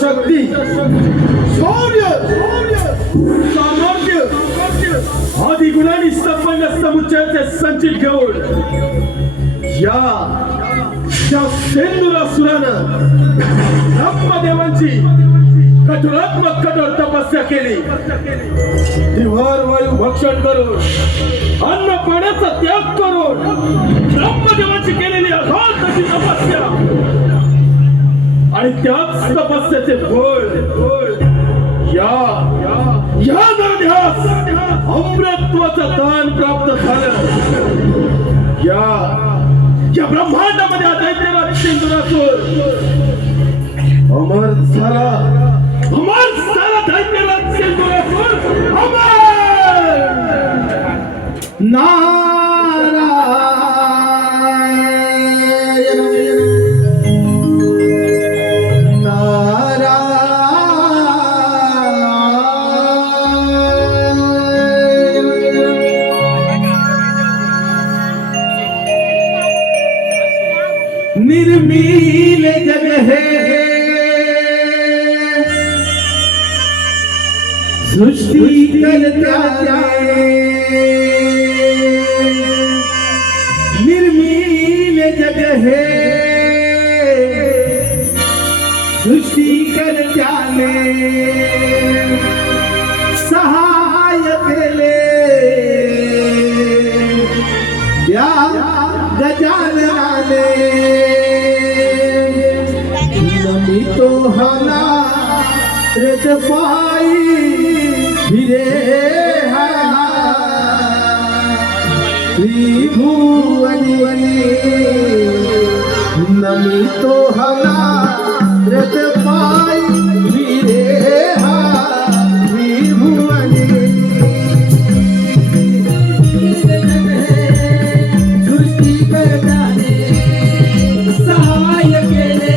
शक्ती, शौर्य, सामर्थ्य आदी गुणांनी संपन्न समुच्चयाचे संचित घेऊन या सेंदुरासुरानं ब्रह्मदेवांची कठोरात्मक कठोर तपस्या केली. दिवार वायू भक्षण करून अन्न पाण्याचा त्याग करून ब्रह्मदेवांची केलेली अघात अशी तपस्या आणि त्याच तपस्याचे फळ या नरध्यास अमृतत्वाचं दान प्राप्त झालं. या ब्रह्मांडामध्ये दैत्यराज सिंधुरासुर अमर झाला दैत्यराज सिंधुरासुर अमर. निर्मील जग है सृष्टि करता निर्मील जग है सृष्टि करता सहाय केले या गजाननाने तो हला रज पाई फिरे त्रिभुवनी नमी तो हला रज पाई फिरे त्रिभुवनी सृष्टि करताने सहाय केले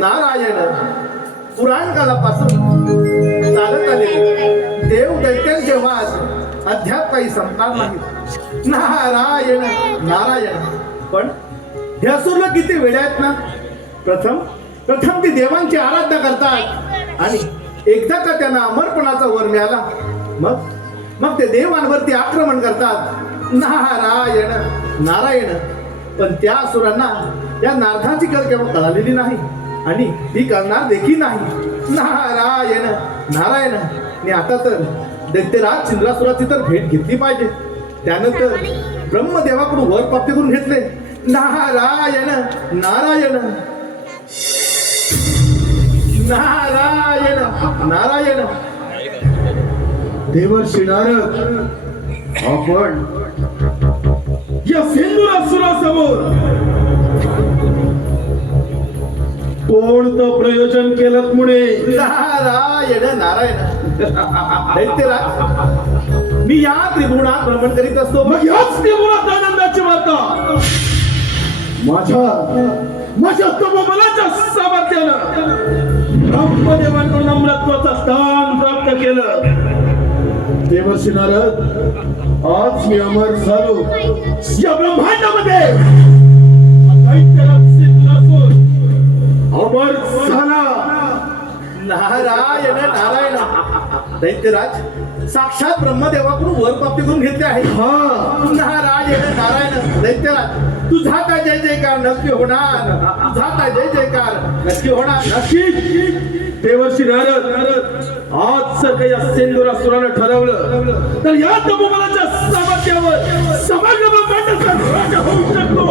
नारायण पुराण काळापासून चालत आलेले देव दैत्यांचे वाद अद्याप काही संपणार नाही. नारायण नारायण. पण हे असुर किती वेळ आहेत ना. प्रथम ती देवांची आराधना करतात आणि एकदा का त्यांना अमरपणाचा वर मिळाला मग ते देवांवरती आक्रमण करतात. नारायण नारायण. पण त्या असुरांना या नारदाची कल केव्हा कळालेली नाही आणि ती करणार देखील नाही. नारायण नारायण. आणि आता तर दैत्यराज सिंधुरासुराची तर भेट घेतली पाहिजे. त्यानंतर ब्रह्मदेवाकडून वर प्राप्त करून घेतले. नारायण नारायण नारायण नारायण. देवर्षी नारद आपण या सिंधुरासुरासमोर कोणतं प्रयोजन केलं मुळे. नारायण नारायण. दैत्यराज मी या त्रिभुवनात भ्रमण करीत असतो. मग याच त्रिभुवनात आनंदाची वार्ता माझ्या तपोबलाच्या सामर्थ्यानं ब्रह्मदेवांकडून अमृतत्वाचं स्थान प्राप्त केलं. देवर्षी नारद आज मी अमर झालो. या ब्रह्मांडामध्ये दैत्यराज सिंधुरासुर अमर झाला. नारायण नारायण. दैत्यराज साक्षात ब्रह्मदेवाकडून वर प्राप्ती करून घेतले आहे. नारायण नारायण. दैत्यराज तुझा काय जय जयकार नक्की होणार. तुझा काय जय जयकार नक्की होणार. नक्की देवर्षी नारद आज जर काही या सेंदुरासुरानं ठरवलं तर या तपोबलाच्या सामर्थ्यावर समग्र ब्रह्मांडाचा राजा होऊ शकतो.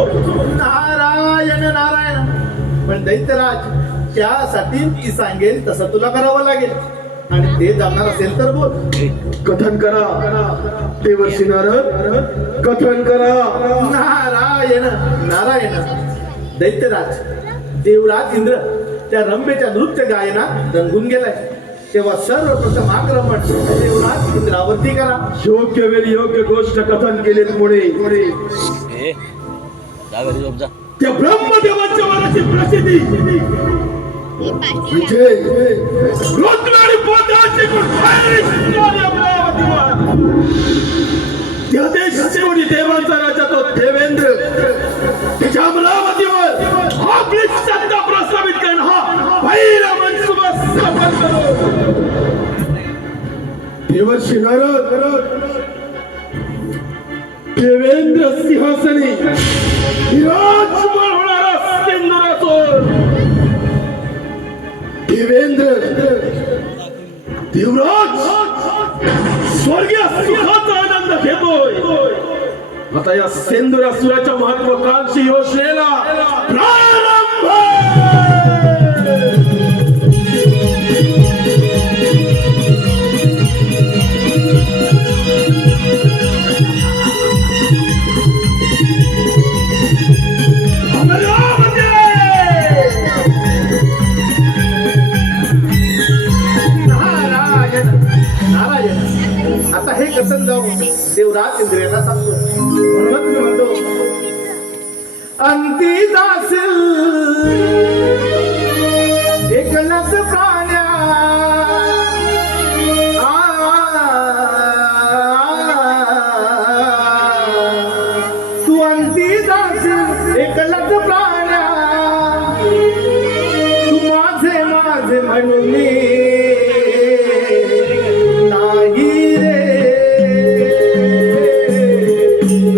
नारायण नारायण. पण दैत्यराज, त्यासाठी ती सांगेल तसं तुला करावं लागेल आणि ते जमणार असेल तर बोल. कथन करा देवर्षी नारद, कथन करा. नारायण नारायण. दैत्यराज, देवराज इंद्र त्या रंभेच्या नृत्य गायनात रंगून गेलाय, तेव्हा सर्वप्रथम आक्रमण देवराज इंद्रावरती करा. योग्य वेळी योग्य गोष्ट कथन केलेल्यामुळे त्या ब्रह्मदेवाच्या वराची प्रसिद्धी विजय रोजगारी पोटाची त्या देशाची देवांचा राजा तो देवेंद्र त्याच्या अमरावतीवर आपली सत्ता प्रस्थापित करणं हा पहिला मनसुबा सफल करो. देवर्षी नारद, देवेंद्र सिंहासनी विराजमान होणारा सिंधुरासुर देवेंद्र देवराज स्वर्गीय सुखाचा आनंद घेतोय. आता या सेंदुरासुराच्या महत्वाकांक्षी योजनेला प्रारंभ. नारायण नारायण. आता हे कथन जाऊ देवराज इंद्रियाला सांगतो. म्हणूनच मी म्हणतो, अंती जाशील एकलच प्राण्या, तू अंती जाशील एकलच प्राण्या, तू माझे माझे म्हणून नाही रे,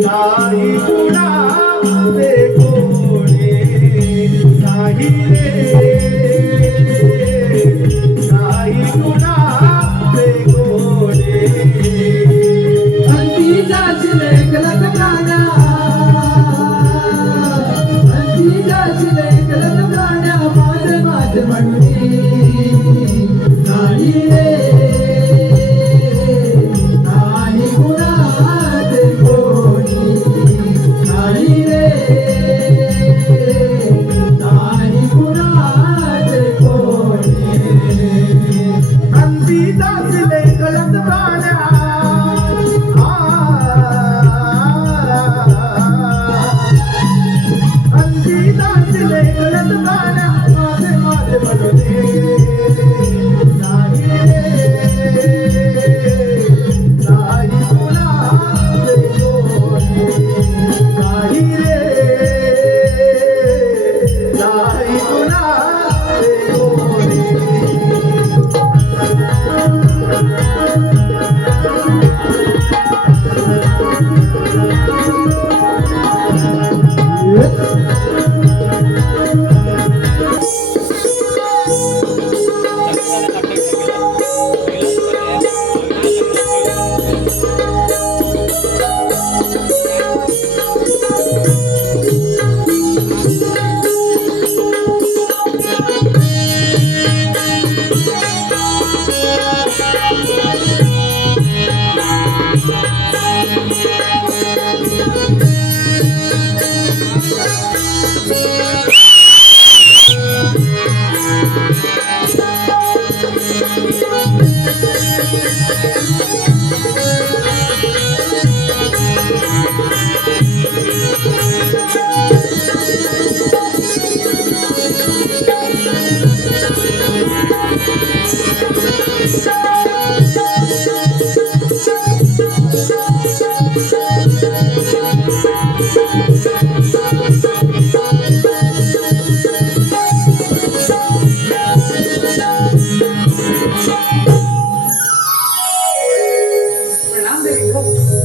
नाही तुला ते कोणी, नाही रे, नाही तुला ते कोणी. अंती जाशील एकलच प्राण्या, अंती जाशील एकलच प्राण्या, माझे माझे म्हणून नाही रे, नाही कुणाचे कोणी, नाही रे, नाही कुणाचे कोणी. अंती जाशील एकलच प्राण्या, अंती जाशील एकलच प्राण्या, माझे माझे म्हणून नाही रे, नाही तुला ते कोणी, नाही रे, नाही तुला ते कोणी.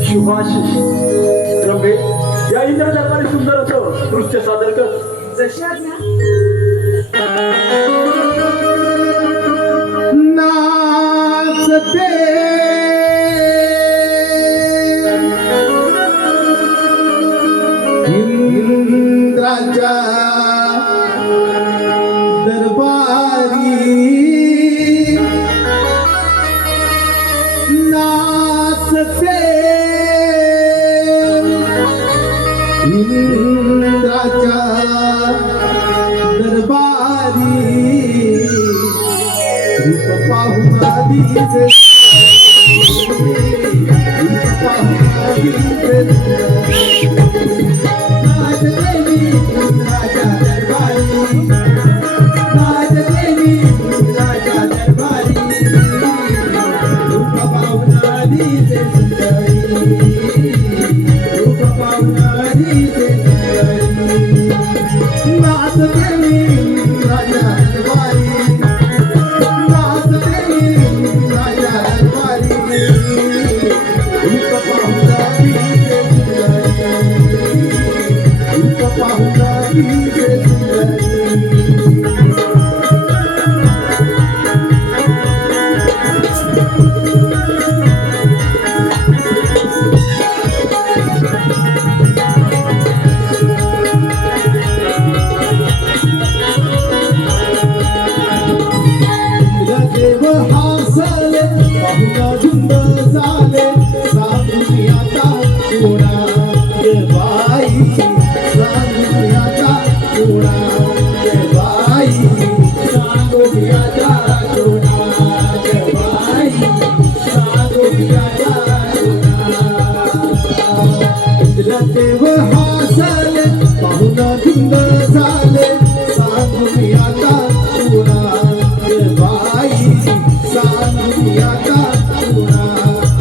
शुभाशिष रंभे, या इंद्र दरबारी सुंदर असं नृत्य सादर कर. जशी आज्ञा. इंद्राच्या दरबारी नाचते इंद्राच्या दरबारी रूप पाहून आधीचे रूप पाहून आधीचे नाचते इंद्राच्या दरबारी नाचते इंद्राच्या दरबारी रूप पाहून आधीचे सुंदरी रूप पाहून आधीचे सुंदरी नाचते इंद्राच्या दरबारी नाचते इंद्राच्या दरबारी रूप पाहून आधीचे सुंदरी रूप पाहून आधीचे सुंदरी देव हासले पाहुणा झुंड झाले सांगुनी आता कोणा गे बाई सांगुनी आता कोणा गे बाई सांगुनी आता कोणा गे बाई सांगुनी आता कोणा देव हासले पाहुणा झुंड झाले सांगुनी आता कोणा गे बाई सांगुनी आता कोणा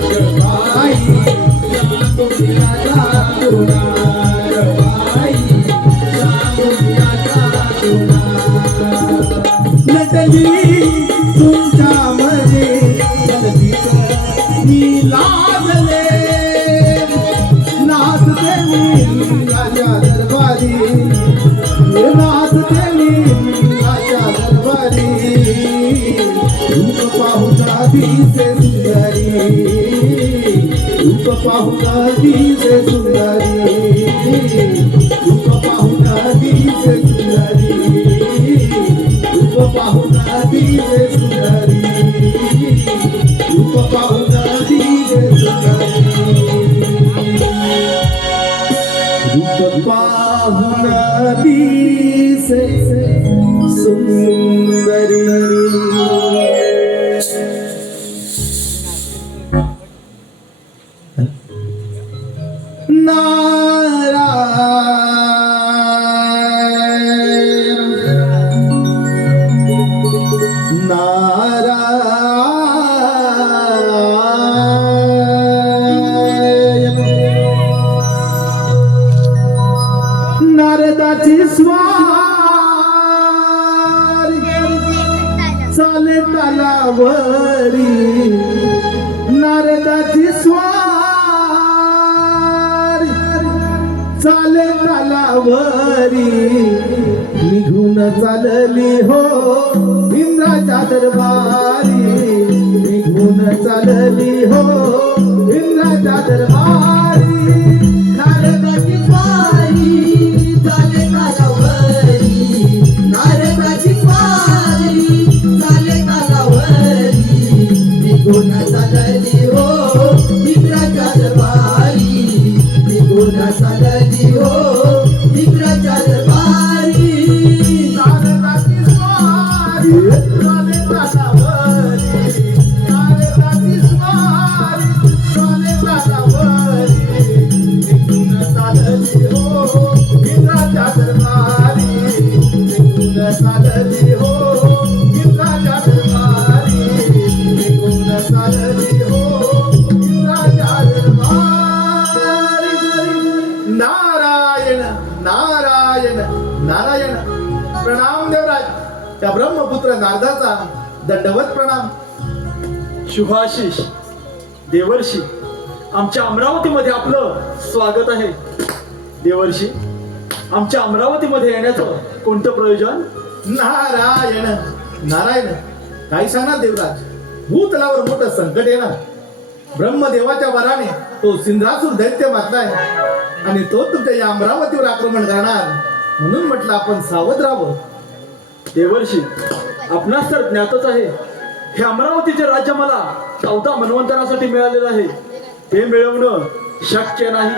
गे बाई सांगुनी आता कोणा गे बाई सांगुनी आता कोणा नटली तुमच्या मध्ये जगदीच मी लाजले नाचते मी राजा दरबारी नाचते मी राजा दरबारी रूप पाहून आधीचे सुंदरी रूप पाहून आधीचे सुंदरी रूप पाहून आधीचे सुंदरी रूप पाहून आधीचे सुंदरी रूप पाहून आधीचे सुंदरी रूप पाहून आधीचे सुंदरी नारदाची स्वारी चाले तालावरी नारदाची स्वारी चाले तालावरी निघून चालली हो इंद्राच्या दरबारी निघून चालली हो इंद्राच्या दरबारी नारदाची स्वारी चाले तालावरी नारदाची स्वारी चाले तालावरी निघून चालली हो इंद्राच्या दरबारी निघून चालली हो इंद्राच्या दरबारी नारदाची स्वारी चाले तालावरी नारदाची स्वारी चाले तालावरी निघून चालली हो इंद्राच्या दरबारी निघून चालली हो इंद्राच्या दरबारी निघून चालली हो इंद्राच्या दरबारी नारायण नारायण नारायण प्रणाम देवराज त्या ब्रह्मपुत्र नारदाचा दंडवत प्रणाम शुभाशीष देवर्षी आमच्या अमरावतीमध्ये आपलं स्वागत आहे. देवर्षी आमच्या अमरावतीमध्ये येण्याचं कोणतं प्रयोजन? नारायण नारायण काही सांगणार देवराज भूतलावर मोठं संकट येणार ब्रह्मदेवाच्या वराने तो सिंद्रासूर दैत्य मारलाय आणि तो तुमच्या या अमरावतीवर आक्रमण करणार म्हणून म्हटलं आपण सावध राहावं. देवर्षी आपणास तर ज्ञातच आहे, हे अमरावतीचे राज्य मला 14 मन्वंतरासाठी मिळालेलं आहे. ते मिळवणं शक्य नाही.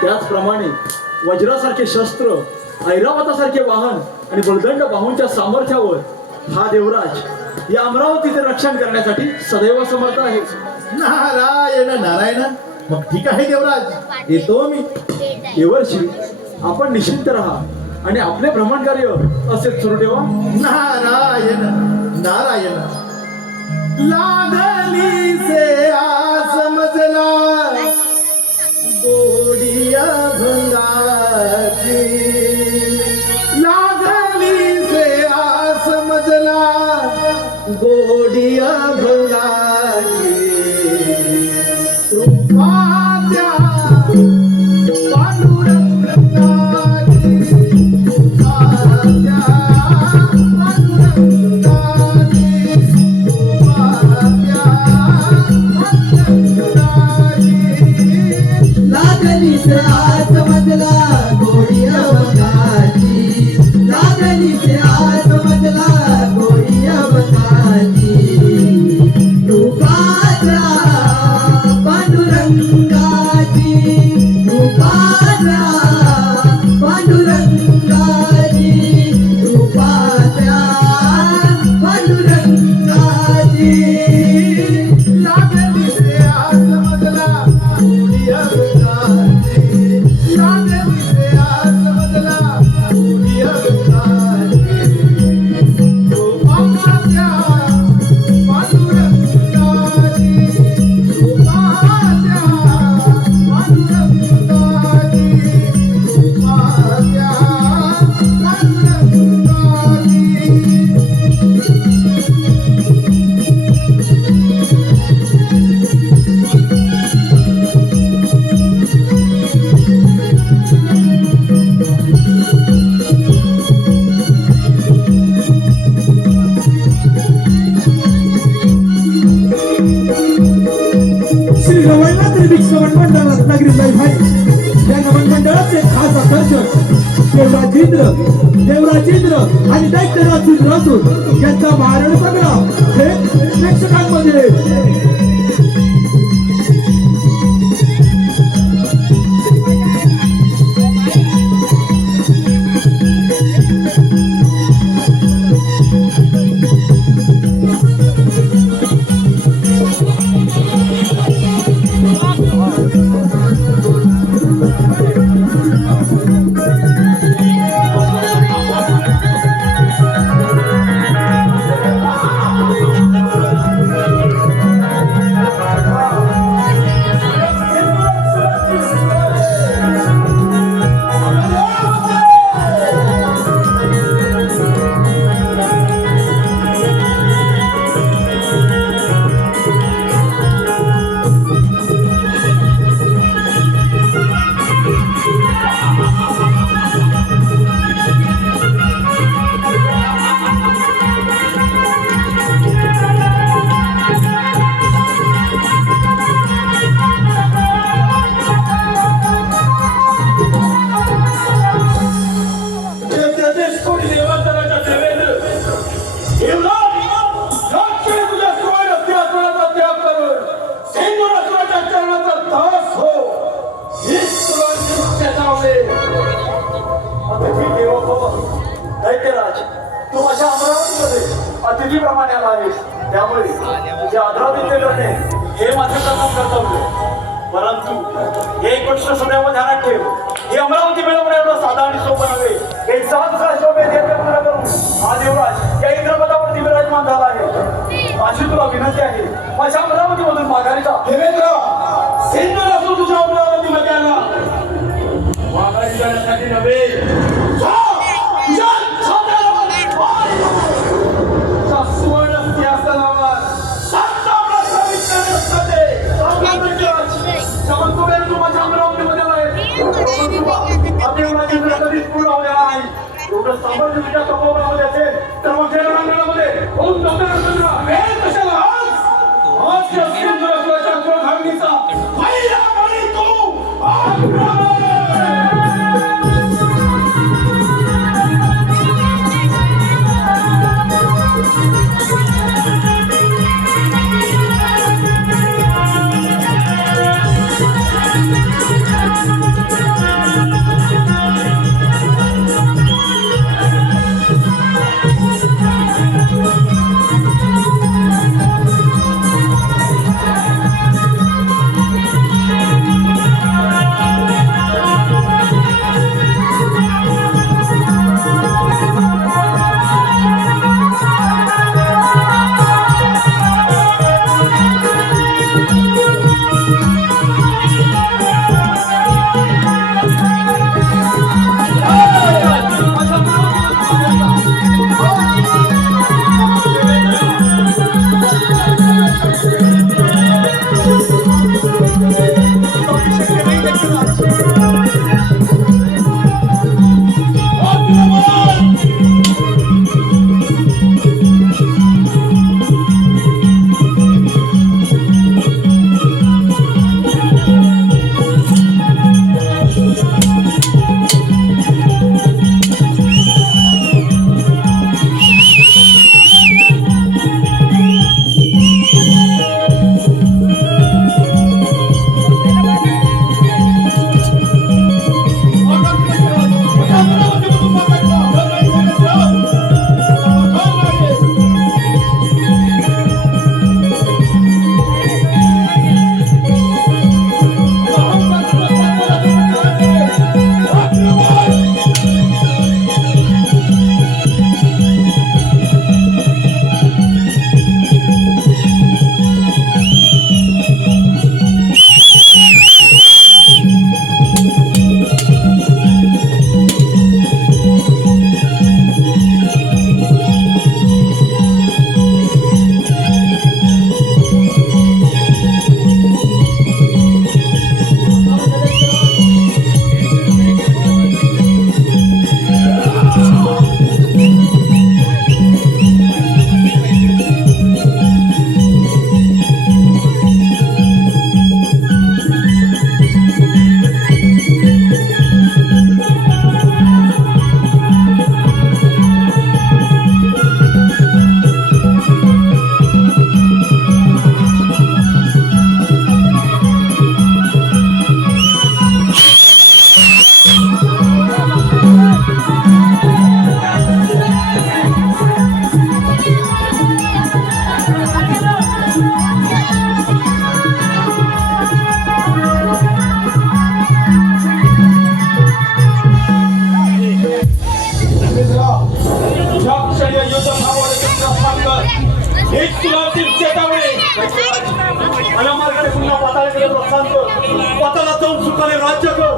त्याचप्रमाणे वज्रासारखे शस्त्र, ऐरावतासारखे वाहन आणि बलदंड बाहूंच्या सामर्थ्यावर हा देवराज या अमरावतीचे रक्षण करण्यासाठी सदैव समर्थ आहे. नारायण नारायण. मग ठीक आहे देवराज, येतो मी. देवर्षी आपण निश्चिंत राहा आणि आपले भ्रमण कार्य असेच सुरू ठेवा. नारायण नारायण. लागली से आस मजला गोडिया भंगाची. लागली से आस मजला गोडिया भंगाची. कृपात्या लागली से आस मजला गोडिया बंगाची. लागली से आस मजला गोडिया बंगाची. रूपाच्या पांडुरंगाची. रूपाच्या पांडुरंगाची. रूपाच्या पांडुरंगाची. लागली से आस मजला गोडिया भंगाची. लागली से आस मजला गोडिया भंगाची. कृपात्या पांडुरंगाची. कृपात्या पांडुरंगाची. कृपात्या पांडुरंगाची. श्री रवैनाथ रिमिक्स नवन मंडळ रत्नागिरी लाईव्ह आहे. या नवन मंडळाचे खास आकर्षक देवराजेंद्र आणि दैत्यराज रुद्रासूर यांचा महारण संग्राम हे प्रेक्षकांमध्ये. दैत्यराज, तू माझ्या अमरावतीमध्ये अतिथीप्रमाणे आला आहेस. त्यामुळे तुझे आदरातिथ्य करणे हे माझे प्रथम कर्तव्य. परंतु एक गोष्ट सदैव ध्यानात ठेव, ही अमरावती मिळवणे एवढं साधा आणि सोपं नव्हे. एक सहज शोभे पूर्ण करून हा देवराज या इंद्रपदावरती विराजमान झाला आहे. माझी तुला विनंती आहे, माझ्या अमरावतीमधून माघारी जा. देवेंद्र, सिंधू नसून तुझ्या अमरावतीमध्ये आला माघारी जाण्यासाठी नव्हे. सामर्थ्य तपोबळामध्ये असेल तर मग त्या रणांगणामध्ये होऊन जाते. कशाला आज घालणीचा तो पताला जाऊन सुखाने राज्य कर.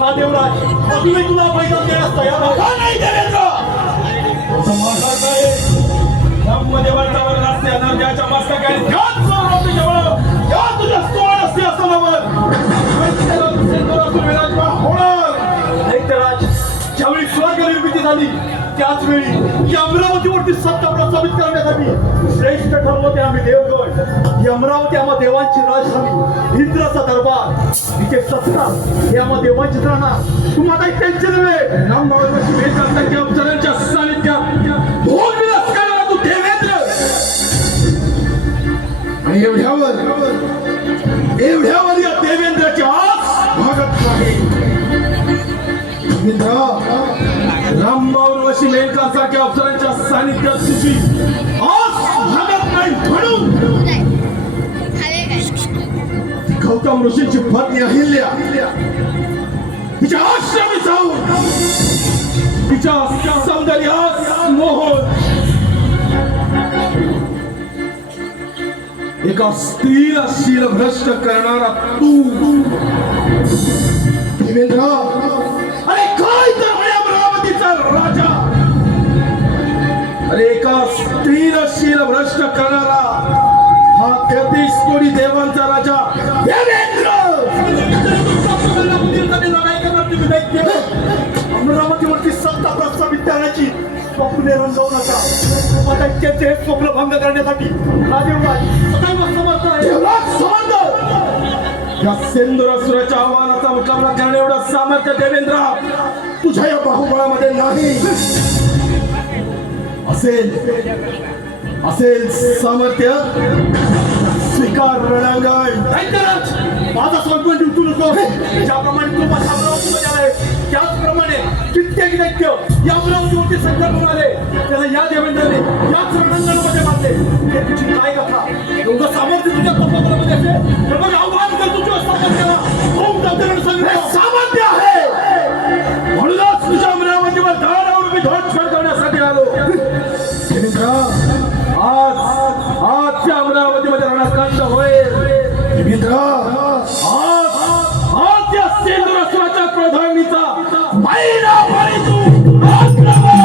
हा देवराज अजूनही तुला पैसा देण्यास तयार आहे का नाही देवेंद्र? ब्रह्मदेवाचा वर असते अनर्जाच्या मस्तकाने ध्यान सोडून तुझ्यावर या तुझ्या सोड असते असं नवं विराजमान होणार. एक तर राज ज्यावेळी स्वर्ग निर्मिती झाली त्याच वेळी या अमरावतीवरती सत्ता प्रस्थापित करण्यासाठी श्रेष्ठ ठरलो ते आम्ही देवगड. ही अमरावती आम्हा देवांची राजधानी, इंद्राचा दरबार, तिचे सत्ता हे आम्हा देवांची राहणार. तुम्हाला काही टेन्शन नव्हे. रामबाबाची भेट करता उपचारांच्या सानिध्यात भोग विलास करणारा तू देवेंद्र. आणि एवढ्यावर या देवेंद्राची आस भागत नाही. रामबावर वशी मेनकासारख्या अफसरांच्या सानिध्यात तुझी आस भागत नाही. म्हणून गौतम ऋषींची पत्नी अहिल्या तिच्या आश्रमी जाऊन तिच्या सौंदर्यास मोहन एका स्त्रीला शीलभ्रष्ट करणारा तू देवेंद्र. अरे काय तर अमरावतीचा राजा. अरे एका स्त्रीला शीलभ्रष्ट करणारा हा 33 कोटी देवांचा राजा देवेंद्र. अमरावतीवरती सत्ता प्रस्थापित करण्याची स्वप्ने रंगवू नका. आता त्याचे स्वप्न भंग करण्यासाठी हा देवराज सदैव समर्थ आहे. देवराज समर्थ या सिंधुरासुराच्या आव्हानाचा मुकाबला करणे एवढं सामर्थ्य देवेंद्र तुझ्या या बाहुबळामध्ये नाही. असेल सामर्थ्य स्वीकार रणांगण. माझा स्वप्न उठू नको. ज्याप्रमाणे तू दैत्य या अमरावतीवरती संचार करून आले, त्याला या देवेंद्राने याच रणांगणामध्ये मारले. हे तुझी काय कथा? एवढं सामर्थ्य तुझ्या कपाळामध्ये असेल तर मग आव्हान कर तुझ्या सामर्थ्याला. ओम दत्तरण सांगितलं सामर्थ्य आहे, म्हणूनच तुझ्या अमरावतीवर धारावर मी ध्वज करण्यासाठी आलो. देवेंद्र, आजच्या अमरावतीमध्ये रणकांड होईल. देवेंद्र, आज या सेंद्रासुराच्या प्रधानीचा महिनाभरी तू आक्रमण.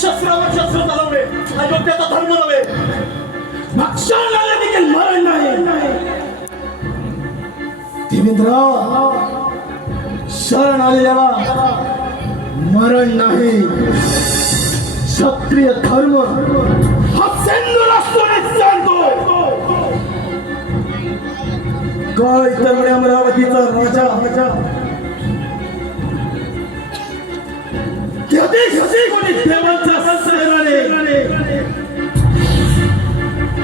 शस्त्रावर शस्त्र चालवणे अयोग्याचा धर्म नव्हे. भक्षणाला देखील मरण नाही. देवेंद्र, शरण आलेल्याला मरण नाही. क्षत्रिय धर्म हा सेंदूर असतोच सांगतो. काय तर अमरावतीचा राजा कोणी देवांचा सेनाने.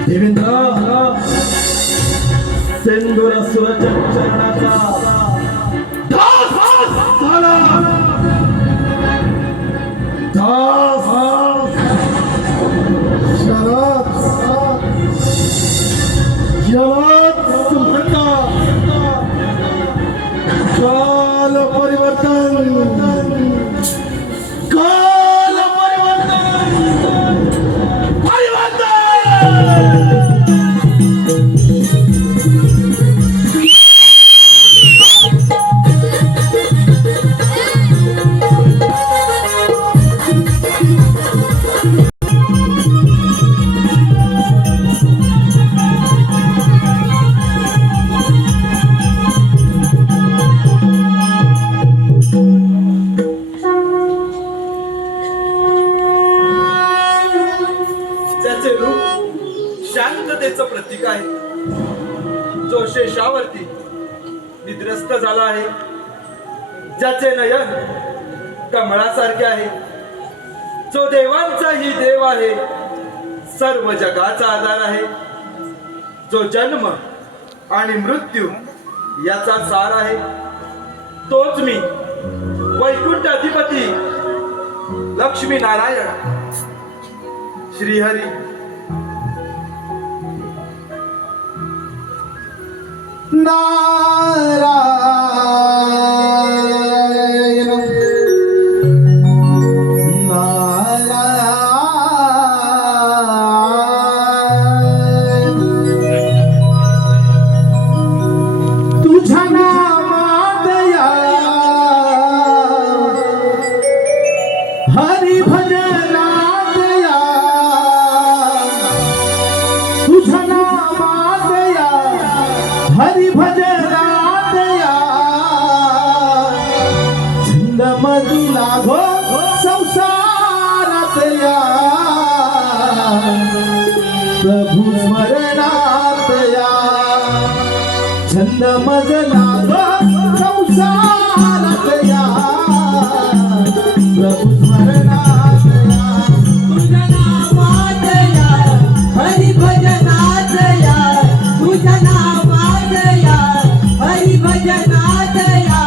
देवेंद्र, सेंदुरासुराच्या चरणाचा दास झाला. दास यालाच म्हणतात काल परिवर्तन. काल परिवर्तन. त्याचे रूप शांततेचं प्रतीक आहे. जो शेषावरती निद्रस्त झाला आहे, ज्याचे नयन कमळासारखे आहे, जो देवांचाही देव आहे, सर्व जगाचा आधार आहे, जो जन्म आणि मृत्यू याचा सार आहे, तोच मी वैकुंठ अधिपती लक्ष्मी नारायण श्रीहरी. नारायण नारायण तुझ्या नामात या हरी भजनात या, तुझ्या नामात या हरी भजनात या, छंद मधला घो संसारात या, प्रभू स्मरणात या, छंद मधला घो संसारात या, प्रभू स्मरणात या. तुझ्या नामात या हरी भजनात या, तुझ्या नामात या हरी भजनात या,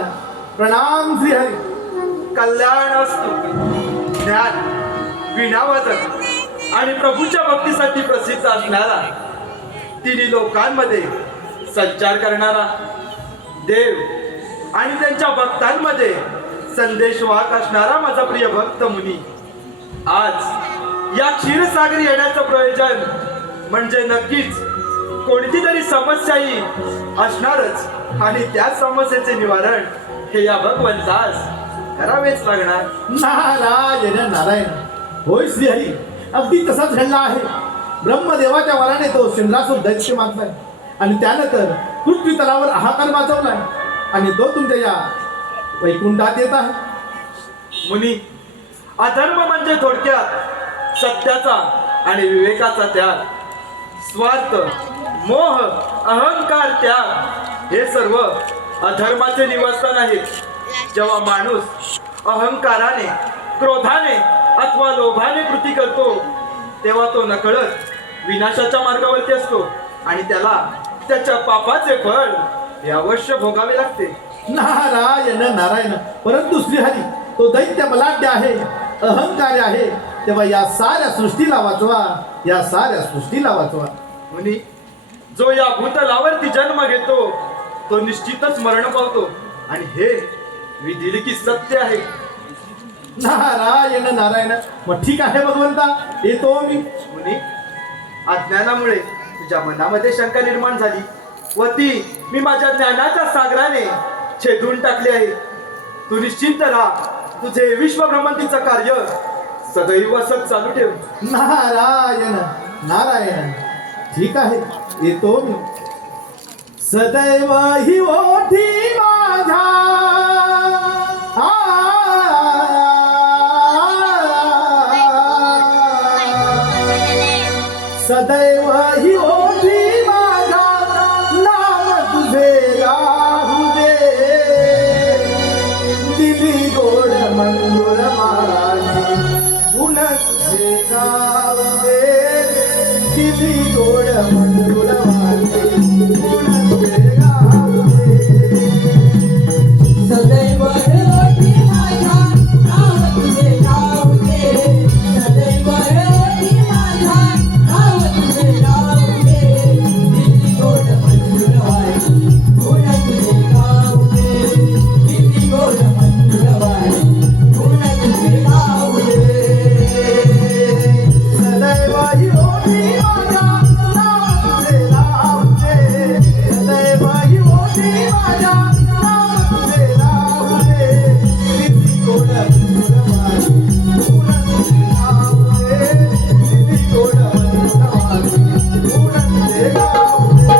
नारायण प्रणाम श्रीहरी. कल्याण असतो. ज्ञान, वीणावादन आणि प्रभूच्या भक्तीसाठी प्रसिद्ध असणारा, तिन्ही लोकांमध्ये संचार करणारा, देव आणि त्यांच्या भक्तांमध्ये संदेशवाहक असणारा माझा प्रिय भक्त मुनी, आज या क्षीरसागरी येण्याचं प्रयोजन म्हणजे नक्कीच कोणती तरी समस्या ही असणारच आणि त्या समस्येचे निवारण हे या भगवंतास करावेच लागणार. नारायण नारायण. होय श्रीहरी, अगदी तसाच घडला आहे. ब्रह्मदेवाच्या वराने तो सिंद्रासूर दैत्य मागलाय आणि त्यानंतर पृथ्वी तलावर हाहाकार वाजवलाय आणि तो तुमच्या या वैकुंठात येत आहे. मुनी, अधर्म म्हणजे थोडक्यात सत्याचा आणि विवेकाचा त्याग, स्वार्थ, मोह, अहंकार त्याग हे सर्व अधर्माचे निवासस्थान आहे. जेव्हा माणूस अहंकाराने, क्रोधाने अथवा लोभाने कृती करतो तेव्हा तो नकळत विनाशाच्या मार्गावरती असतो आणि त्याला त्याच्या पापाचे फळ हे अवश्य भोगावे लागते. नारायण नारायण. परंतु श्रीहरी, तो दैत्य बलाढ्य आहे, अहंकारी आहे. तेव्हा या साऱ्या सृष्टीला वाचवा, या साऱ्या सृष्टीला वाचवा. मुनी, जो या भूतलावरती जन्म घेतो तो निश्चितच मरण पावतो आणि हे विधिलिखित सत्य आहे. नारायण नारायण. मग ठीक आहे भगवंता, येतो मी. मुनी, अज्ञानामुळे तुझ्या मनामध्ये शंका निर्माण झाली व ती मी माझ्या ज्ञानाच्या सागराने छेदून टाकली आहे. तू निश्चिंत राहा, तुझे विश्वभ्रमंतीचं कार्य सदैव असंच चालू ठेव. नारायण नारायण. ठीक आहे, येतो मी. सदैव ही ओठी माझ्या सदैव ही ओठी माझ्या, नाम तुझे राहू दे. दिली गोड मंगुळ माझी, गुण तुझे नाव दे. दिली गोड मंगुळ माझी, गुण तुझे नाव दे. सदैव ओठी माझ्या, नाव तुझे नाव दे. सदैव ओठी माझ्या, नाव तुझे नाव दे. दिली गोड मंजुळवाणी, गुण तुझे नाव दे. दिली गोड मंजुळवाणी, गुण तुझे नाव दे. सदैव ही ओठी माझ्या, नाव तुझे नाव दे. सदैव ही ओठी माझ्या, नाव तुझे नाव दे. दिली गोड मंगुळ माझी, गुण तुझे नाव दे. दिली गोड मंगुळ माझी, गुण तुझे नाव दे.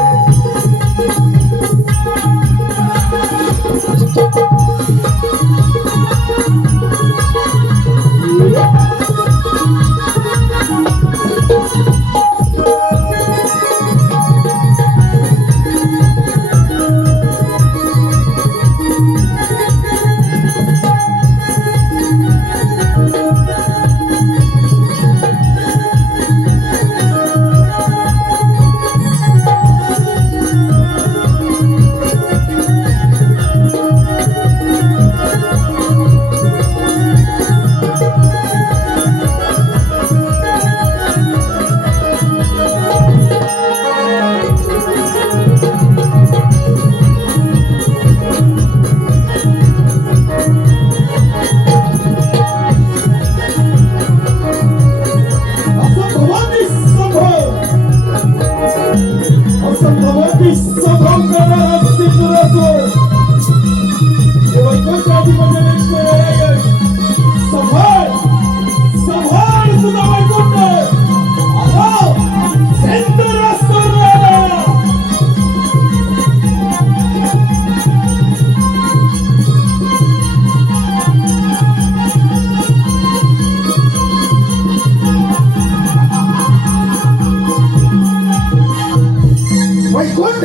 वैकुंठ,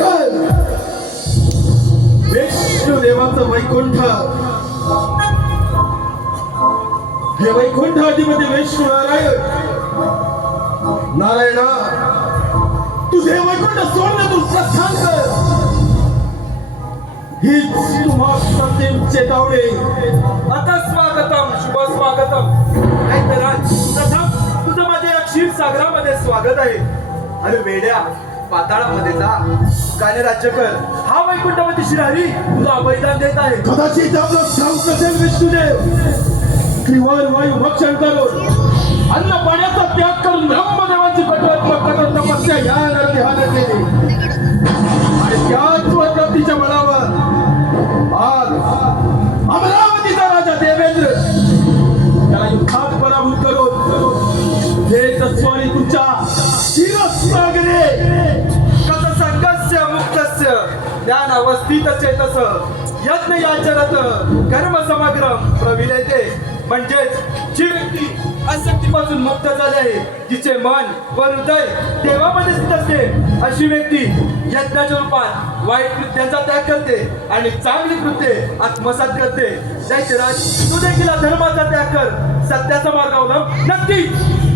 विष्णुदेवाचं वैकुंठ. हे वैकुंठ अधिपती विष्णू नारायण. नारायणा, तुझे वैकुंठ सोडणं तू प्रस्थान कर. हीच तुम्हा सत्यम चेतावणी. आता स्वागतम शुभ स्वागतम. नाहीतर आज प्रथम तुझं माझ्या या क्षीरसागरामध्ये स्वागत आहे. अरे वेड्या, पाताळामध्ये जा, काने राज्य कर. हा वैकुंठपती श्रीहरी तुला बलिदान देत आहे. कदाचित आपलं ठाऊक नसेल विष्णुदेव, त्रिवार वायू भक्षण करून अन्न पाण्याचा त्याग करून ब्रह्मदेवाची कठोर तपस्या या नरदेहाने केली आणि त्याच प्राप्तीच्या बळावर आज अमरावतीचा राजा देवेंद्र त्याला युद्धात पराभूत करून हे तत्वानी तुमच्या शिरसागरे कथ संगस्य मुक्तस्य ज्ञान अवस्थित चेतस यज्ञ याचरत कर्म समग्रम प्रविलेते. म्हणजेच जी व्यक्ती आसक्तीपासून मुक्त झाली आहे, जिचे मन व हृदय देवामध्ये स्थित असते, अशी व्यक्ती यज्ञाच्या रूपात वाईट कृत्यांचा त्याग करते आणि चांगली कृत्ये आत्मसात करते. दैत्यराज, तू देखील धर्माचा त्याग कर, सत्याचा मार्ग अवलंब. नक्की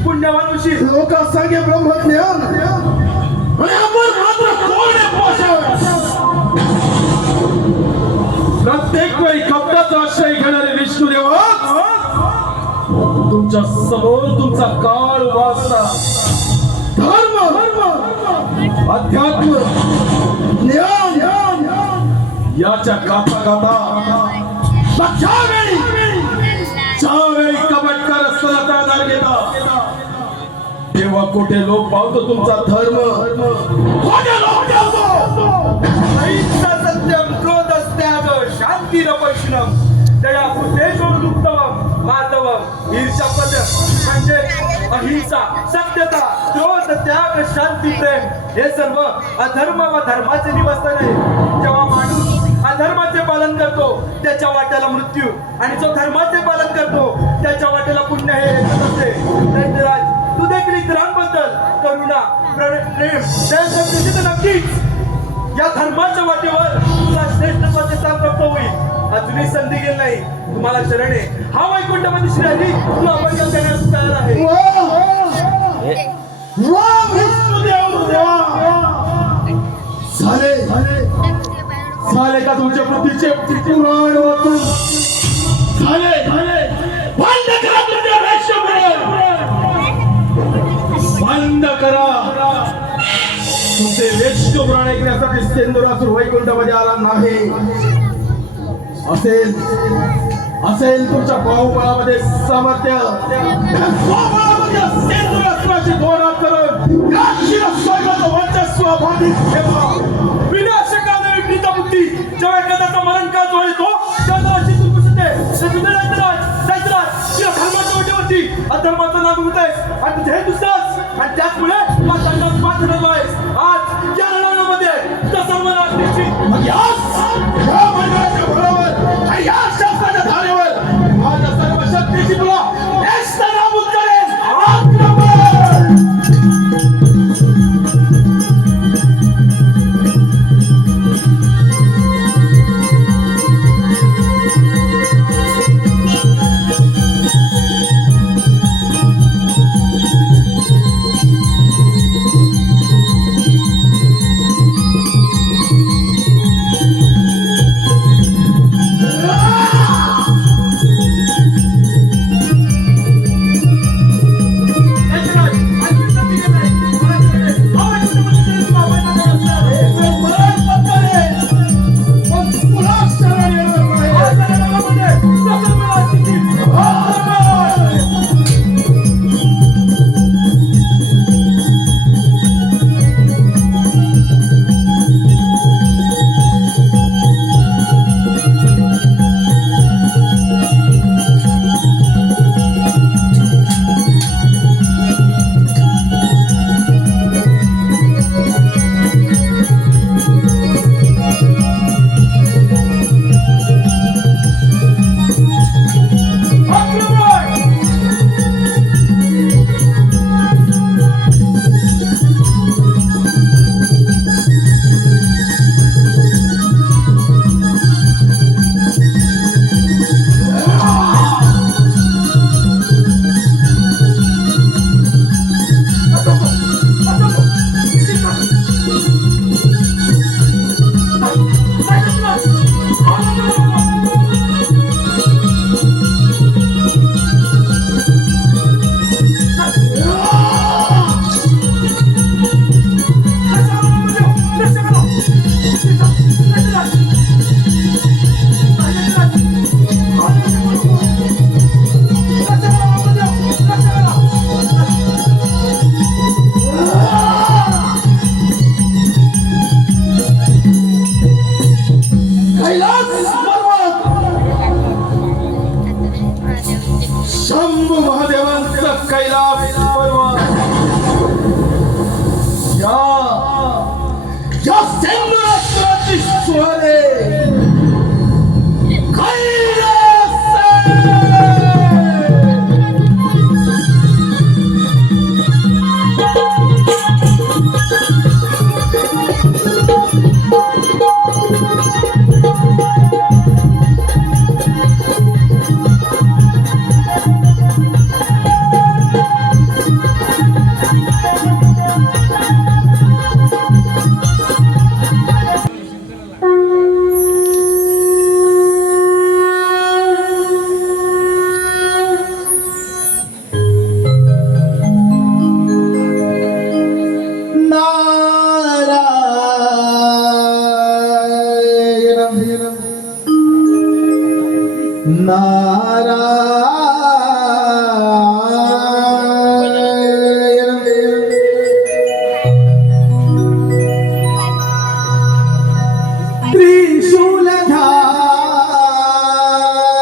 पुण्यवान होशील. लोका सांगे ब्रह्मज्ञान आणि आपण मात्र कोरडे पाषाण. प्रत्येक वेळी कपड्याचा आश्रय घेणारे विष्णुदेव तुमच्या समोर तुमचा काळ वाचला. धर्म अध्यात्म ज्ञान याच्या गाथा गाथा ज्यावेळी कपटकार असताना आधार घेता तेव्हा कुठे लोक पावतो तुमचा धर्म, कुठे लोक पावतो अहिंसा सत्यम क्रोधस्त्याग शांतिरपैष्णम दया उद्देशोर उत्तमम माधवम ईर्षापद. म्हणजे अहिंसा, सत्यता, क्रोध, त्याग, शांती, प्रेम हे सर्व अधर्म व धर्माचे निवासस्थान आहे. जेव्हा माणूस अधर्माचे पालन करतो त्याच्या वाट्याला मृत्यू आणि जो धर्माचे पालन करतो त्याच्या वाट्याला पुण्य हे येतच असते. दैत्यराज, तू देखील इतरांबद्दल करुणा, प्रेम, दयाशक्तीची तर नक्कीच या धर्माच्या वाटेवर तुला श्रेष्ठत्वाचे स्थान प्राप्त होईल. अजूनही संधी गेली नाही. तुम्हाला शरण आहे. हा वैकुंठपती श्रीहरी तुला बलिदान देण्यास तयार आहे. झाले का तुमच्या बुद्धीचे पुराण वाचून? झाले बंद करा तुमच्या बंद करा. तुमचे वेश्य पुराण ऐकण्यासाठी सेंदुरासूर वैकुंठामध्ये आला नाही. असेल तुमच्या बाहुबळामध्ये सामर्थ्य, बाहुबळामध्ये सेंदुरासुराची धोरण करून या क्षीरसागराचं वर्चस्व बाधित ठेवा. विनाशकाने विपरीत बुद्धी जेव्हा एखाद्याचा मरण काळ जवळ येतो तेव्हा अशी तू घुसते. दैत्यराज, तुझ्या धर्माच्या वाटेवरती अधर्माचा नाद होत आहेस आणि तुझे हे दुसराच आणि त्याचमुळे पात्रांना पात्र झालो आहेस. आज या लढाईमध्ये तुझा सर्वनाश निश्चित. मग या मंडळाच्या बरोबर आणि या शास्त्राच्या धारेवर माझ्या सर्व शक्तीची तुला नेस्तनाबूत करेन. आक्रमण!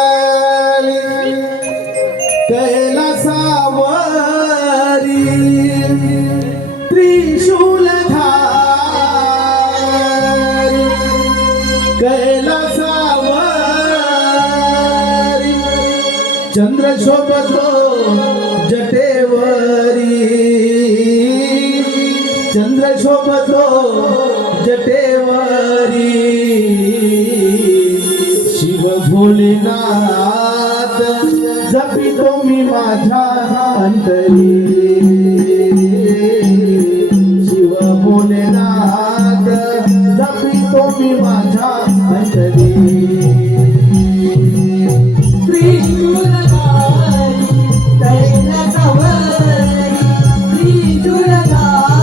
त्रिशूलधारी कैलासावरी त्रिशूलधारी कैलासावरी चंद्र शोभतो जटेवरी चंद्र शोभतो जटेवरी शिव भोलेनाथ जपितो मी माझ्या अंतरी शिव भोलेनाथ जपितो मी माझ्या अंतरी त्रिशूलधारी कैलासावरी त्रिशूलधारी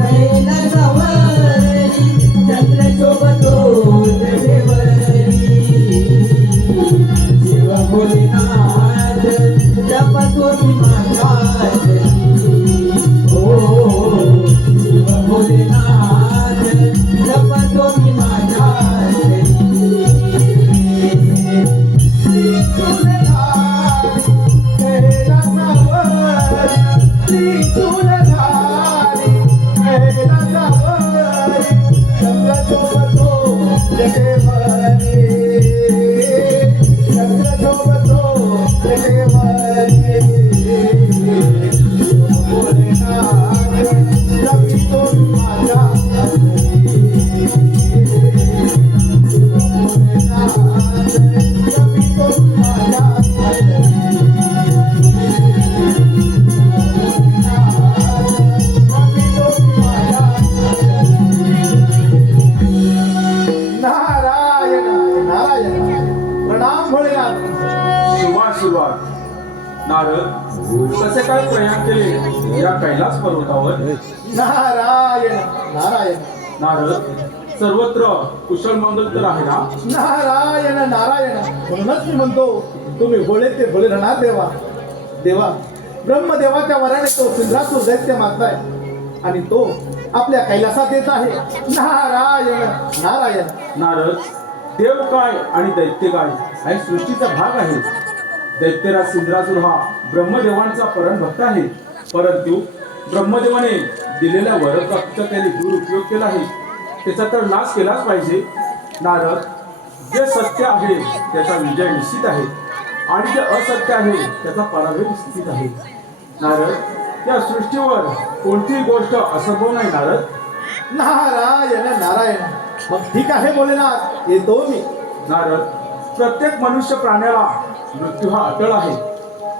कैलासावरी चंद्र शोभतो जटेवरी शिव भोलेनाथ जपतो मी माझ्या अंतरी ओ शिव भोलेनाथ जपतो मी माझ्या अंतरी नारायण नारायण प्रणाम भोलेनाथ. सुरुवात नारद कसे काय प्रयाण केले या कैलास पर्वतावर? नारायण नारायण नारद सर्वत्र कुशल मंगल तर आहे ना? नारायण नारायण म्हणूनच मी म्हणतो तुम्ही भोळे ते भोले राहणार देवा. देवा ब्रह्मदेवाच्या वराने तो सिंद्रासूर दैत्य मारताय आणि तो आपल्या कैलासात येत आहे. नारायण नारायण. नारद देव काय आणि दैत्य काय हा एक सृष्टीचा भाग आहे. दैत्यराज सिंद्रासूर हा ब्रह्मदेवांचा परम भक्त आहे, परंतु ब्रह्मदेवाने दिलेल्या वरप्राप्तीचा त्याने दुरुपयोग केला आहे. त्याचा तर नाश केलाच पाहिजे. नारद जे सत्य आहे त्याचा विजय निश्चित आहे आणि जे असत्य आहे त्याचा पराभव निश्चित आहे. नारद या सृष्टीवर कोणतीही गोष्ट असंभव नाही. नारद नारायण नारायण. मग ठीक आहे भोलेनाथ, येतो मी. नारद प्रत्येक मनुष्य प्राण्याला मृत्यू हा अटळ आहे.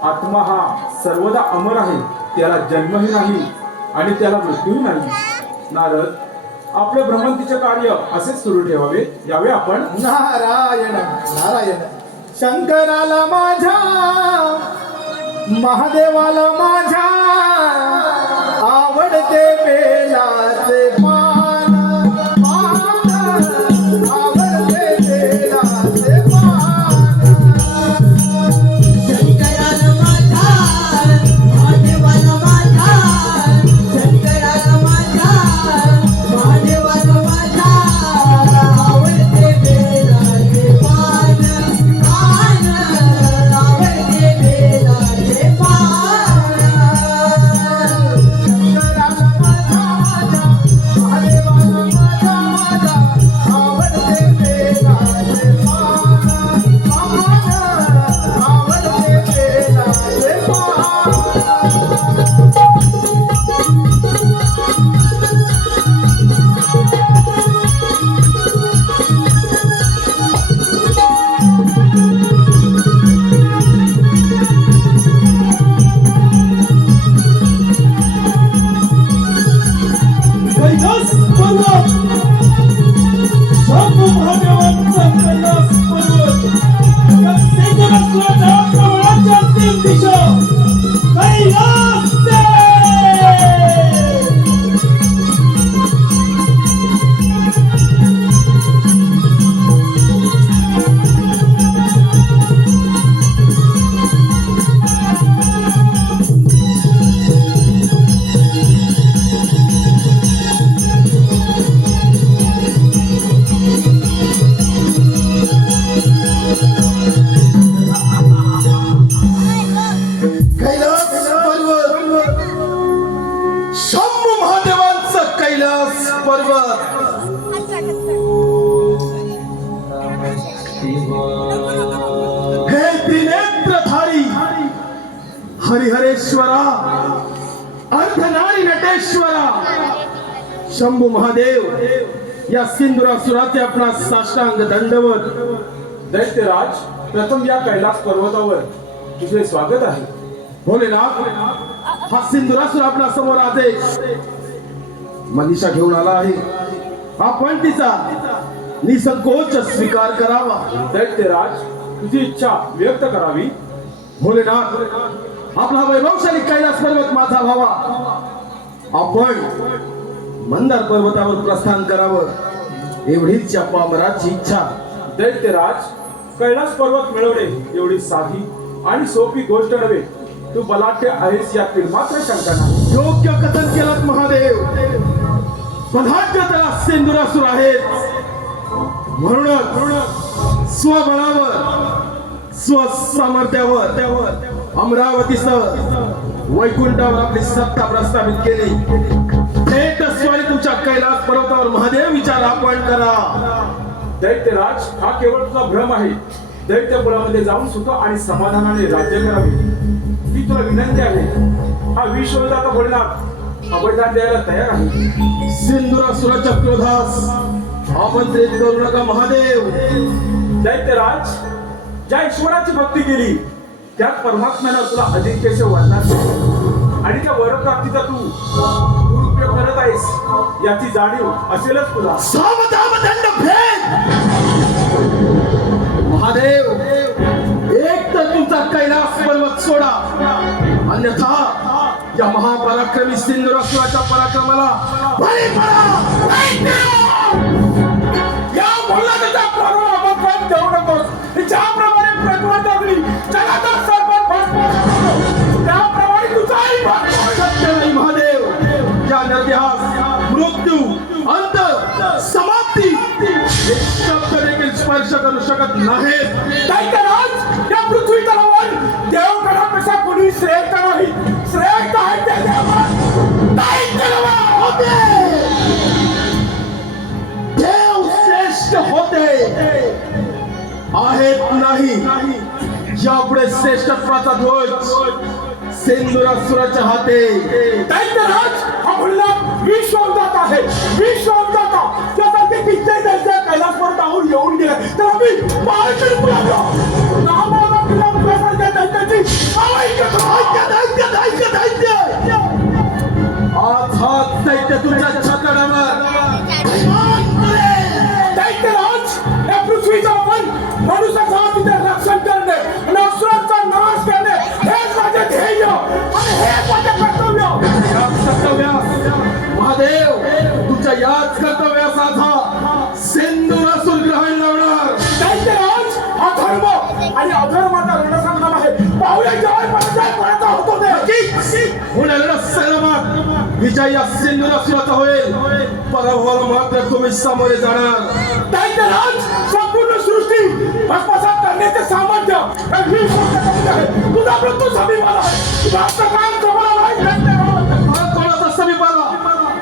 आत्मा हा सर्वदा अमर आहे, त्याला जन्मही नाही आणि त्याला मृत्यूही नाही. नारद आपले भ्रमंतीचे कार्य असेच सुरू ठेवावे, यावे आपण. नारायण नारायण. शंकराला माझ्या महादेवाला माझ्या आवडते बेलाचे पान. आवडते बेलाचे पान. शंकराला माझा महादेवाला माझा शंकराला माझा महादेवाला माझा आवडते बेलाचे पान आवडते बेलाचे पान. शंकराला माझ्या हे त्रिनेत्रधारी हरिहरेश्वरा अर्धनारी नटेश्वरा शंभू महादेव या सिंधुरासुराचे आपणा साष्टांग दंडवत. दैत्यराज, प्रथम या कैलास पर्वतावर तुझे स्वागत आहे. भोलेनाथ, हा सिंधुरासुर आपल्या समोर आदेश मनीषा घेऊन आला आहे. आपण तिचा निसंकोच स्वीकार करावा. दैत्यराज, तुझी इच्छा व्यक्त करावी. भोलेनाथ, आपला वैभवशाली कैलास पर्वत माझा व्हावा. आपण मंदार पर्वतावर प्रस्थान करावं एवढीच या पामराची इच्छा. दैत्यराज, कैलास पर्वत मिळवणे एवढी साधी आणि सोपी गोष्ट नव्हे. तू बलाढ्य आहेस यातील मात्र शंका नाही. योग्य कथन केलं महादेव. बलाढ्य त्याला सिंधुरासुर आहेत. म्हणूनच स्वबळावर स्वसामर्थ्यावर अमरावतीसह वैकुंठावर आपली सत्ता प्रस्थापित केली. थेट स्वारी तुमच्या कैलास पर्वतावर महादेव विचार आपण करा. दैत्यराज, हा केवळ तुझा भ्रम आहे. दैत्यकुळामध्ये जाऊन सुख आणि समाधानाने राज्य करावे ही तुला विनंती आहे. हा विश्वविधाता भोलेनाथ अभयदान द्यायला तयार आहे. सिंधुरासुराच्या क्रोधास आमंत्रित करू नका महादेव. दैत्यराज, ज्या ईश्वराची भक्ती केली त्याच परमात्म्यानं तुला अधिकेश वरदान दिले आणि त्या वरप्राप्तीचा तू दुरुपयोग करत आहेस याची जाणीव असेलच तुला. सावधान दंड भेद. महादेव, एक तर तुमचा कैलास पर्वत सोडा, अन्यथा या महापराक्रमी सिंधुरासुराच्या पराक्रमाला बळी पडा. या भोलानाच्या पोराला आपण देऊ नकोस. ज्याप्रमाणे प्रज्वल जगाचा सर्वात भस्म त्याप्रमाणे तुझाही भस्म सत्य नाही महादेव. या निर्ध्यास मृत्यू अंत समाप्ती हे शब्द देखील स्पर्श करू शकत नाहीत. दैत्यराज, या पृथ्वी तलावर देवगणापेक्षा कोणी श्रेष्ठ नाही. श्रेष्ठ आहे ते देव. देव श्रेष्ठ होते आहेत नाही. यापुढे श्रेष्ठत्वाचा ध्वज सिंधुरासुराच्या हाते. दैत्यराज, हा भोलेनाथ विश्वविधाता आहे. विश्वविधाता त्यासाठी कित्येक दैत्य कैलासवर जाऊन येऊन गेले तर आम्ही पाहायचे तुला नामाला तुला तुझ्यासारख्या दैत्याची आज हा दैत्य तुमच्या छकड्यावर. दैत्यराज, या पृथ्वीचा मन मनुष्याचा तिथे रक्षण करणे आणि असुरांचा नाश करणे हेच माझे ध्येय आणि हेच माझे कर्तव्य. महादेव, तुमच्या याच कर्तव्यास आधा सिंधुरासुर ग्रहण लावणार. दैत्यराज, हा धर्म आणि अधर्माचा रणसंग्राम आहे. पाहूया जय पराजय कोणाचा होतो ते. होणाऱ्या संग्रामात विजय या सिंधुरासुराचा होईल. पराभवाला मात्र तुम्ही सामोरे जाणार. दैत्यराज, संपूर्ण सृष्टी भस्मसात करण्याचे सामर्थ्य हे विश्वविधात्यामध्ये आहे. तुझा मृत्यू समीपाला आहे. जास्त काळ जमला नाही दैत्यराज. हा कोणाचा समीप आला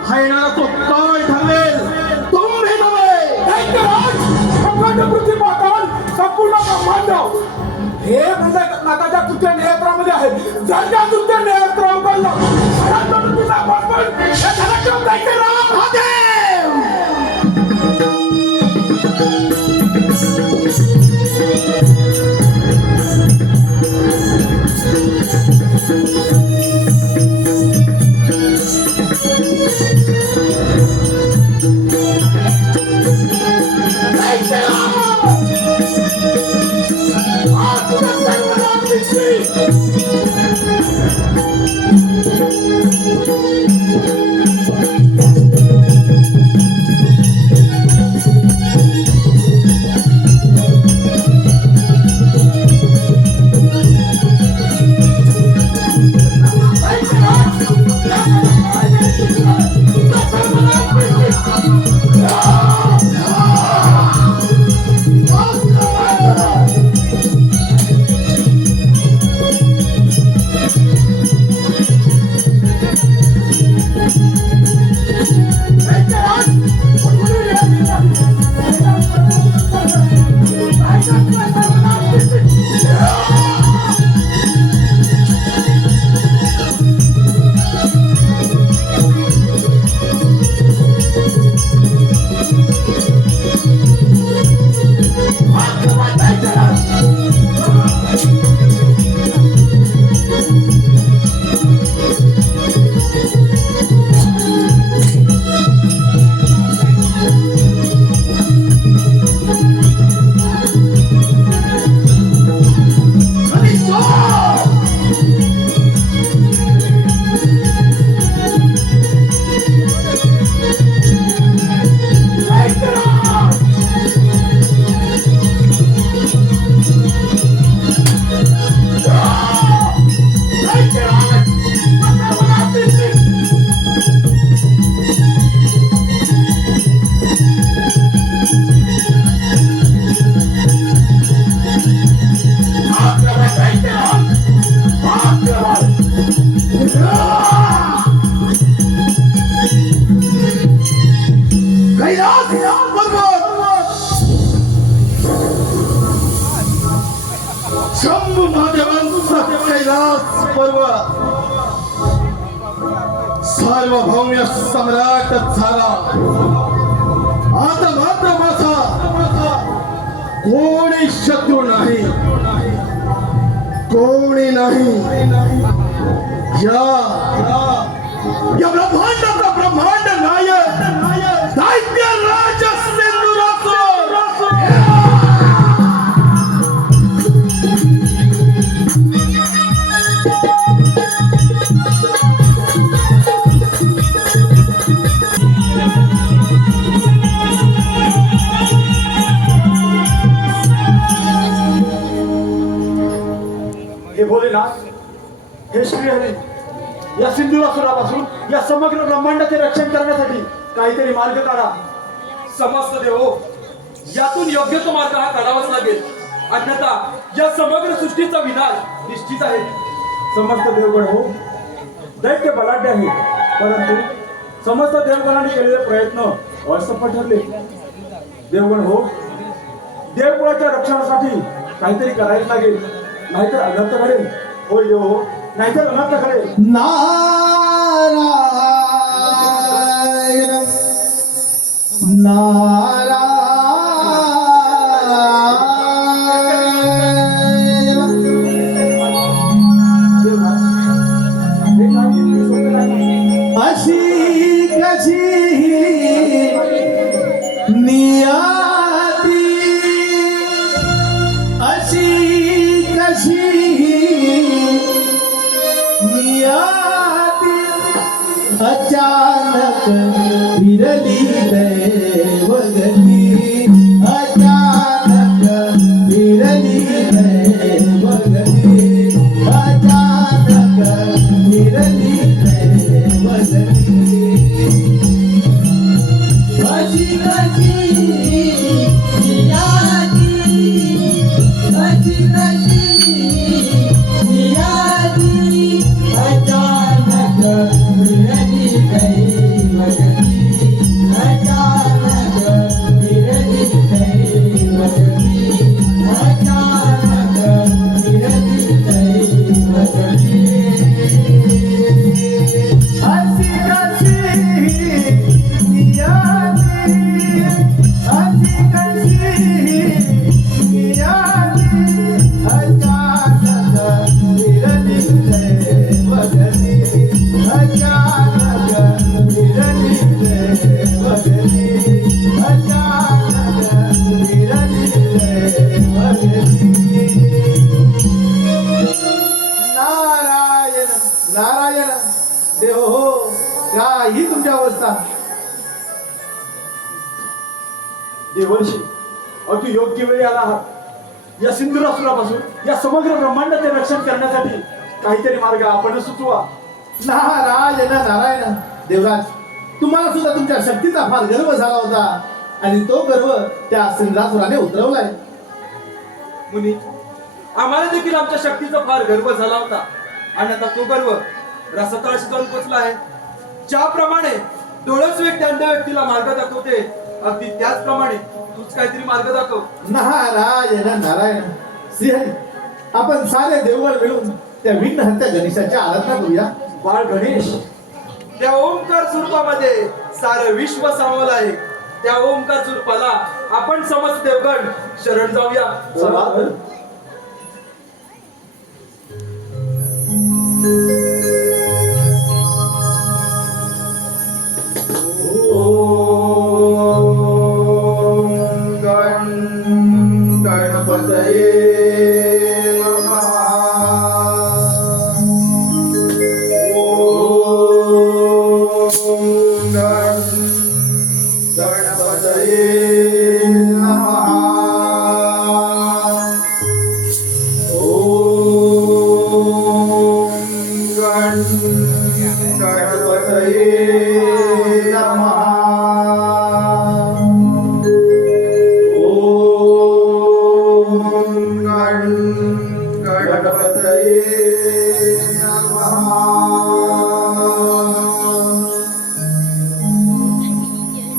हा येणारा तो काळ ठरवेल, तुम्ही नव्हे. दैत्यराज, अखंड पृथ्वी पाताल संपूर्ण ब्रह्मांड हे म्हणजे नाकाच्या तुझ्या नेत्रामध्ये आहे. जर त्या तुझ्या नेत्र उघडलं तुझा भस्मन हे धनक्रम दैत्यराज. महादेव, शंभू महादेवांचा कैलास पर्वत सार्वभौम्य सम्राट झाला. आता मात्र माझा कोणी शत्रू नाही, कोणी नाही. या ब्रह्मांडाचा ब्रह्मांड नायक दैत्य राज सिंधुरासुर. हे भोलेनाथ, हे श्रीहरी, या सिंधुरासुरापासून या समग्र ब्रह्मांडाचे रक्षण करण्यासाठी काहीतरी मार्ग काढा. समस्त देव, यातून योग्य तो मार्ग हा काढावाच लागेल. अन्यथा या समग्र सृष्टीचा विनाश निश्चित आहे. समस्त देवगण हो, दैत्य बलाढ्य आहे, परंतु समस्त देवगणांनी केलेले प्रयत्न असफल ठरले. देवगण हो, देवकुळाच्या रक्षणासाठी काहीतरी करायला लागेल, नाहीतर अनर्थ घडेल. होय देव हो, नाहीतर अनर्थ घडेल. नारायण अशी कशी नियती, अशी कशी नियती, अचानक फिरली दैवगती, अचानक फिरली दैवगती, अचानक फिरली दैवगती. अशी कशी नियाती, अशी कशी नियाती, अचानक फिरली दैवगती, अचानक फिरली दैवगती, अचानक फिरली दैवगती. अशी कशी नियती, अशी कशी नियती, अचानक फिरली दैवगती, अचानक फिरली दैवगती, अचानक फिरली दैवगती. नारायण नारायण देव हो, काही तुमच्या अवस्था. देवर्षी, अति योग्य वेळी आला आहात. या सिंधुरासुरापासून या समग्र ब्रह्मांडाचे रक्षण करण्यासाठी काहीतरी मार्ग आपण सुचवा. नारायण नारायण देवराज, तुम्हाला सुद्धा तुमच्या शक्तीचा फार गर्व झाला होता आणि तो गर्व त्या सिंधुरासुराने उतरवलाय. मुनी, आम्हाला देखील आमच्या शक्तीचा फार गर्व झाला होता आणि आता तो गर्व रसतळाशी जाऊन पोचला आहे. ज्याप्रमाणे डोळस व्यक्ती अंध व्यक्तीला मार्ग दाखवते, अगदी त्याचप्रमाणे तूच काहीतरी मार्ग दाखव. नारायण नारायण श्रीहरी, आपण सारे देवगण मिळून त्या विघ्नहर्त्या गणेशाची आराधना करूया. बाळ गणेश, त्या ओंकार स्वरूपामध्ये सारं विश्व सामावलं आहे. त्या ओंकार स्वरूपाला आपण समस्त देवगण शरण जाऊया. चला तर.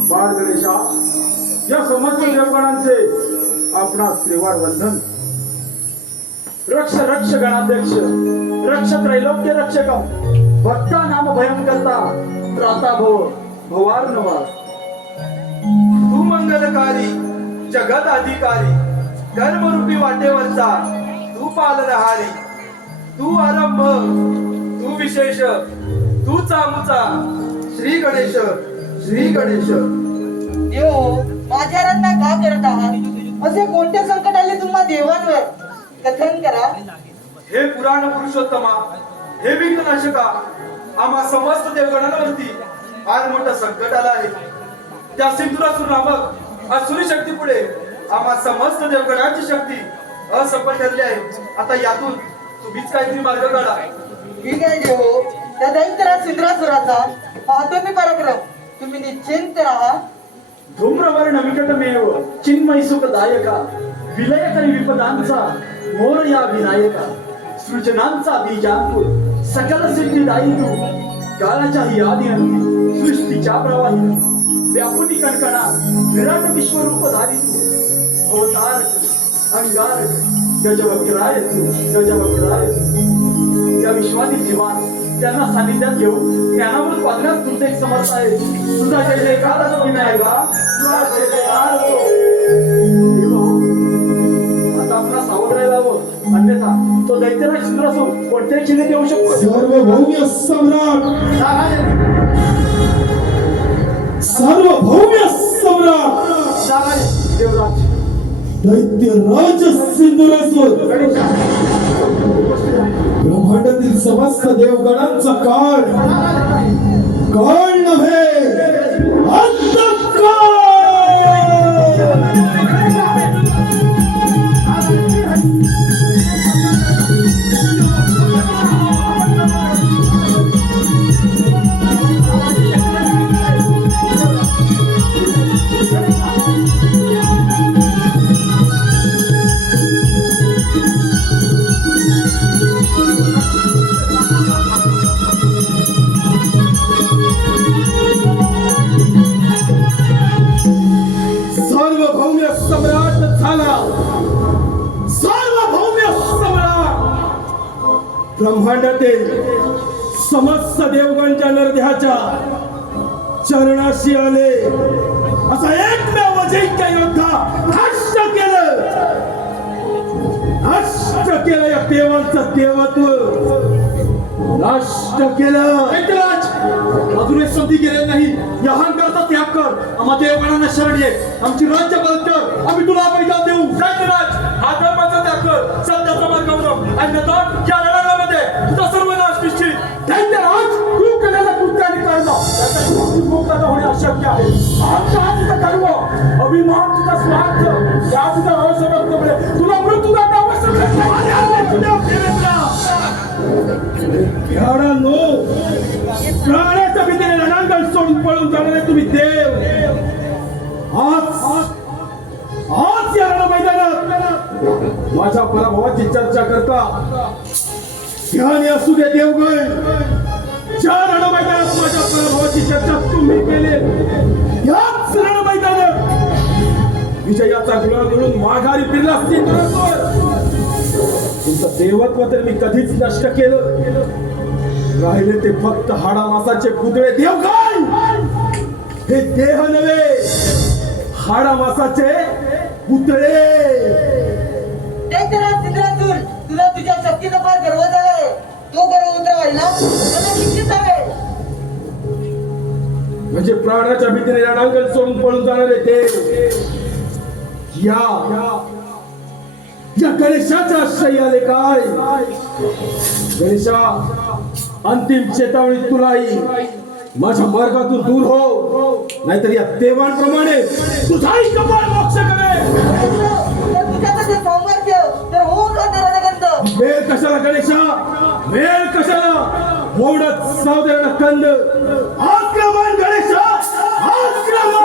बाळ गणेशा, या समस्त देवगणांचे आपणास त्रिवार वंदन. रक्ष रक्ष गणाध्यक्ष रक्ष त्रैलोक्य रक्षकम भक्ता नाम भयं करता त्राता भव भवार नवा. तू मंगलकारी जगत अधिकारी कर्मरूपी वाटेवरचा तू पालनहारी. तू आरंभ तू विशेष तू चामुचा श्री गणेश श्री गणेश. देव माझ्या रत्ना का करत आहात? असे कोणते संकट आले तुम्हा देवांवर? कथन करा. हे पुराण पुरुषोत्तमा, हे विघ्ननाशका, आम्हा समस्त देवगणांवरती आज मोठं संकट आलं आहे. त्या सिंधुरासुर नामक असुरी शक्ती पुढे आम्हा समस्त देवगणांची शक्ती असफल ठरली आहे. आता यातून तुम्हीच काहीतरी मार्ग काढा. ठीक आहे देव. त्या दैत्यराज सिंधुरासुराचा पाहतो मी पराक्रम. तुम्ही निश्चिंत राहा. धूम्रवर्ण विकटमेव चिन्मय सुखदायका विलयकरी विपदांचा मोर या विनायका. सृजनांचा बीजांकुर सकल सिद्धिदायी तू. काळाच्याही आदी अंती सृष्टीच्या प्रवाही व्यापुनी कणकणा विराट विश्वरूपधारी तू. अवतारक अंगारक गजवक्राय तू गजवक्राय. या विश्वातील जीवान त्यांना सानिध्यात घेऊन ज्ञानामृत पाजण्यास तुमचे एक समर्थ आहे. तुझा जय जयकार असो विनायका, तुझा जय जयकार असो. देवा, आता आपला सावध राहायला हवं, अन्यथा तो दैत्यराज सिंधुरासुर कोणत्याही चिन्ह देऊ शकतो. सार्वभौम्य सम्राट नारायण सार्वभौम्य सम्राट नारायण देवराज दैत्यराज सिंधुरासुर ब्रह्मांडातील समस्त देवगणांचा काळ काळ नव्हे अंतकाळ. सार्वभौम्य सम्राट झाला. सार्वभौम्य सम्राट ब्रह्मांडातील समस्त देवगणच्या नरदेहाच्या चरणाशी आले. असा एकमेव अजिंक्य योद्धा नष्ट केलं. नष्ट केलं या देवांचं देवत्व. नष्ट केलं. दैत्यराज, अजून एक संधी गेलेली नाही. या अहंकाराचा त्याग कर. आम्हा देवगणांना शरण ये. आमची राज्य परत कर. आम्ही तुला पैदा देऊ. दैत्यराज, हा धर्माचा त्याग कर. सत्याचा मार्ग अवलंब. अन्यथा या लढाईमध्ये तुझा सर्वनाश निश्चित. दैत्यराज, तू केलेल्या कृत्याने कळलं त्यासाठी मुक्तता होणे अशक्य आहे. अहंकार तुझा गर्व, अभिमान तुझा स्वार्थ, या तुझा असमर्थपणे तुला मृत्यूदंड अवश्य खेळाडूंनो, प्राण्याच्या भीतीने रणांगण सोडून पळून जाणारे तुम्ही देव आज या रण मैदानात माझ्या पराभवाची चर्चा करता. ध्यानी असू दे देवगण, ज्या रण मैदानात माझ्या पराभवाची चर्चा तुम्ही केली याच रण मैदानात विजयाचा गुलाल म्हणून माघारी फिरला सिंधुरासुर. तुमचं देवत्व तर मी कधीच नष्ट केलं. राहिले ते फक्त हाडामासाचे पुतळे. देवगण, हे देह नव्हे, हाडामासाचे पुतळे. दैत्यराज सिंधुरासुर, तुला तुझ्या शक्तीचा फार गर्व झालाय. तो गर्व उतरवायला मला निश्चित हवे. म्हणजे प्राणाच्या भीतीने रणांगण सोडून पळून जाणारे देव या गणेशाच्या आश्रय आले काय? गणेशा, अंतिम चेतावणी तुलाही माझ्या मार्गातून दूर हो, नाहीतर या देवांप्रमाणे तुझाही कपाळ मोक्ष करेल. वेळ कशाला गणेशा, वेळ कशाला? मोडत सावधान कंद. आक्रमण गणेशा, आक्रमण.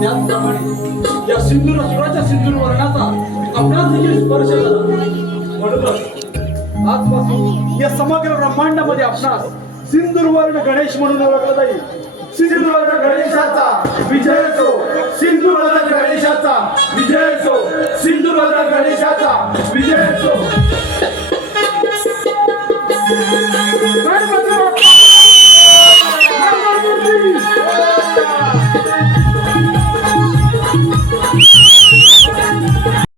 त्याचप्रमाणे या सिंधूर असुराच्या सिंधूर वर्णाचा आपणास देखील स्पर्श झाला. म्हणूनच आजपासून या समग्र ब्रह्मांडामध्ये आपणास सिंधूर वर्ण गणेश म्हणून ओळखला जाईल. सिंधूर वर्ण गणेशाचा विजय असो, सिंधूर वर्ण गणेशाचा विजय असो, सिंधूर वर्ण गणेशाचा विजय असो.